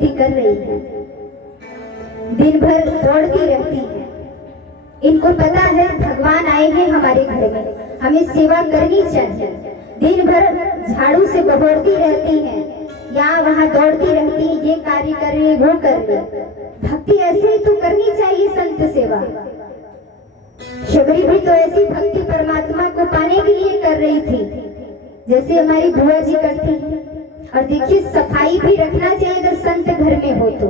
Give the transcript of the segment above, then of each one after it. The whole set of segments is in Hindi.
भक्ति कर रही है, दिन भर दौड़ती रहती है। इनको पता है भगवान आए हैं हमारे घर में, हमें सेवा करनी चाहिए। दिन भर झाड़ू से बहरती रहती हैं, यहाँ वहाँ दौड़ती रहती है, ये कार्य कर रही है, वो कर रही है। भक्ति ऐसे ही तो करनी चाहिए, संत सेवा। शबरी भी तो ऐसी भक्ति परमात्मा को पाने के लिए कर रही थी, जैसे हमारी बुआ जी करती है। और देखिए सफाई भी रखना चाहिए, अगर संत घर में हो तो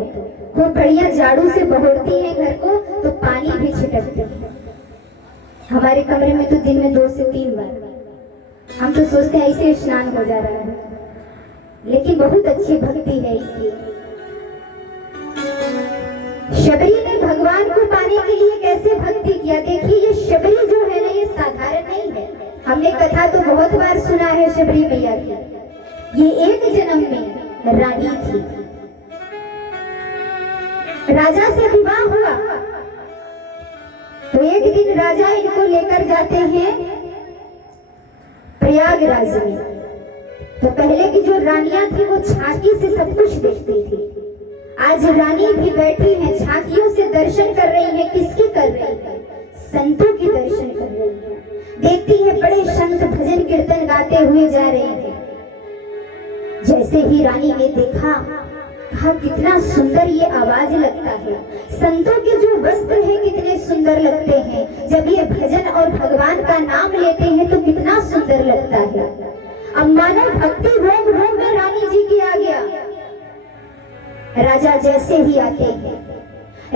खूब बढ़िया झाड़ू से बहरती है घर को, तो पानी भी छिटकती है। हमारे कमरे में तो दिन में 2 से 3 बार, हम तो सोचते हैं ऐसे स्नान हो जा रहा है, लेकिन बहुत अच्छी भक्ति है इनकी। शबरी ने भगवान को पाने के लिए कैसे भक्ति किया, देखिए ये शबरी जो है ना, ये साधारण नहीं है। हमने कथा तो बहुत बार सुना है शबरी मैया की। ये एक जन्म में रानी थी, राजा से विवाह हुआ, तो एक दिन राजा इनको लेकर जाते हैं प्रयागराज में। तो पहले की जो रानियां थी वो झांकी से सब कुछ देखती थी, आज रानी भी बैठी है, झांकियों से दर्शन कर रही है। किसकी कर रही है? संतों की दर्शन कर रही है। देखती है बड़े संत भजन कीर्तन गाते हुए जा रहे हैं। जैसे ही रानी ने देखा, कहा कितना सुंदर ये आवाज लगता है, संतों के जो वस्त्र है कितने सुंदर लगते हैं, जब ये भजन और भगवान का नाम लेते हैं तो कितना सुंदर लगता है। अब मानो भक्ति रोग रोग में रानी जी की आ गया। राजा जैसे ही आते हैं,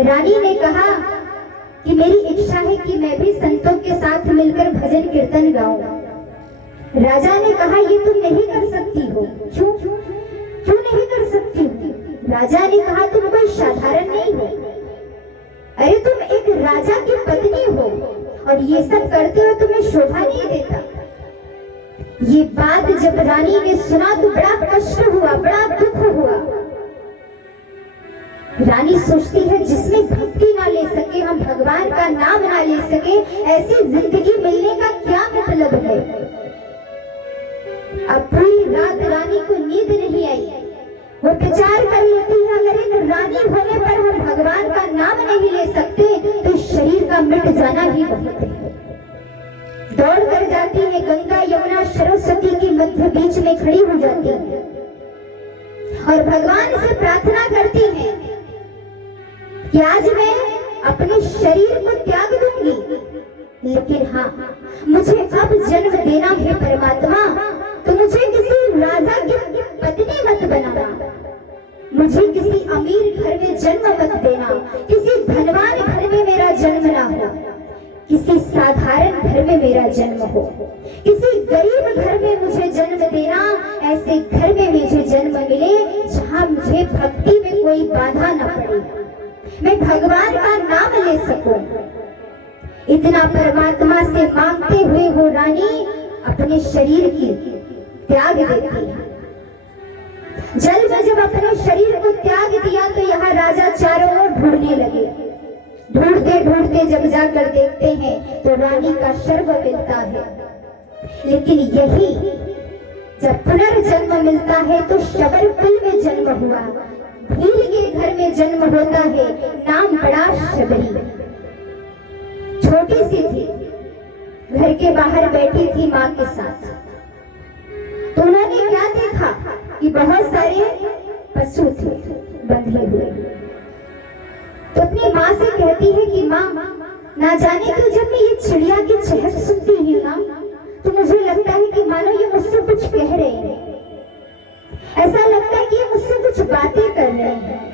रानी ने कहा कि मेरी इच्छा है कि मैं भी संतों के साथ मिलकर भजन कीर्तन गाऊं। राजा ने कहा ये तुम नहीं कर सकती हो। क्यों क्यों नहीं कर सकती हो? राजा ने कहा तुम कोई साधारण नहीं हो, अरे तुम एक राजा की पत्नी हो और ये सब करते हो तुम्हें शोभा नहीं देता। ये बात जब रानी ने सुना तो बड़ा कष्ट हुआ, बड़ा दुख हुआ। रानी सोचती है जिसमें भक्ति ना ले सके, हम भगवान का नाम ना ले सके, ऐसी जिंदगी मिलने का क्या मतलब है। अब पूरी रात रानी को नींद नहीं आई। वो विचार कर लेती है अगर एक रानी होने पर हम भगवान का नाम नहीं ले सकते तो शरीर का मिट जाना ही बहुत है। दौड़ कर जाती है, गंगा यमुना सरस्वती की मध्य बीच में खड़ी हो जाती है और भगवान से प्रार्थना करती है कि आज मैं अपने शरीर को त्याग दूंगी, लेकिन हाँ मुझे अब जन्म देना है परमात्मा, तो मुझे किसी राजा की पत्नी मत बनाना, मुझे किसी अमीर घर में जन्म मत देना, किसी धनवान घर में मेरा जन्म ना हो, किसी साधारण घर में मेरा जन्म हो, किसी गरीब घर में मुझे जन्म देना। ऐसे घर में मुझे जन्म मिले जहाँ मुझे भक्ति में कोई बाधा न पड़े, मैं भगवान का नाम ले सकूं। इतना परमात्मा से मांगते हुए वो रानी अपने शरीर की त्याग देती है। जल में जब अपने शरीर को त्याग दिया तो यहाँ राजा चारों ओर ढूंढने लगे। ढूंढते ढूंढते जब जाकर देखते हैं तो रानी का शर्व मिलता है, लेकिन यही जब पुनर्जन्म मिलता है तो शबरकुल में जन्म हुआ, भील के घर में जन्म होता है, नाम पड़ा शबरी। छोटी सी थी, घर के बाहर बैठी थी माँ के साथ। तो उन्होंने क्या देखा कि बहुत सारे पशु थे बंधे हुए। तो अपनी माँ से कहती है कि माँ ना जाने क्यों जब मैं ये चिड़िया की चहक सुनती हूँ ना तो मुझे लगता है कि मानो ये मुझसे कुछ कह रहे हैं, ऐसा लगता है कि ये मुझसे कुछ बातें कर रहे हैं।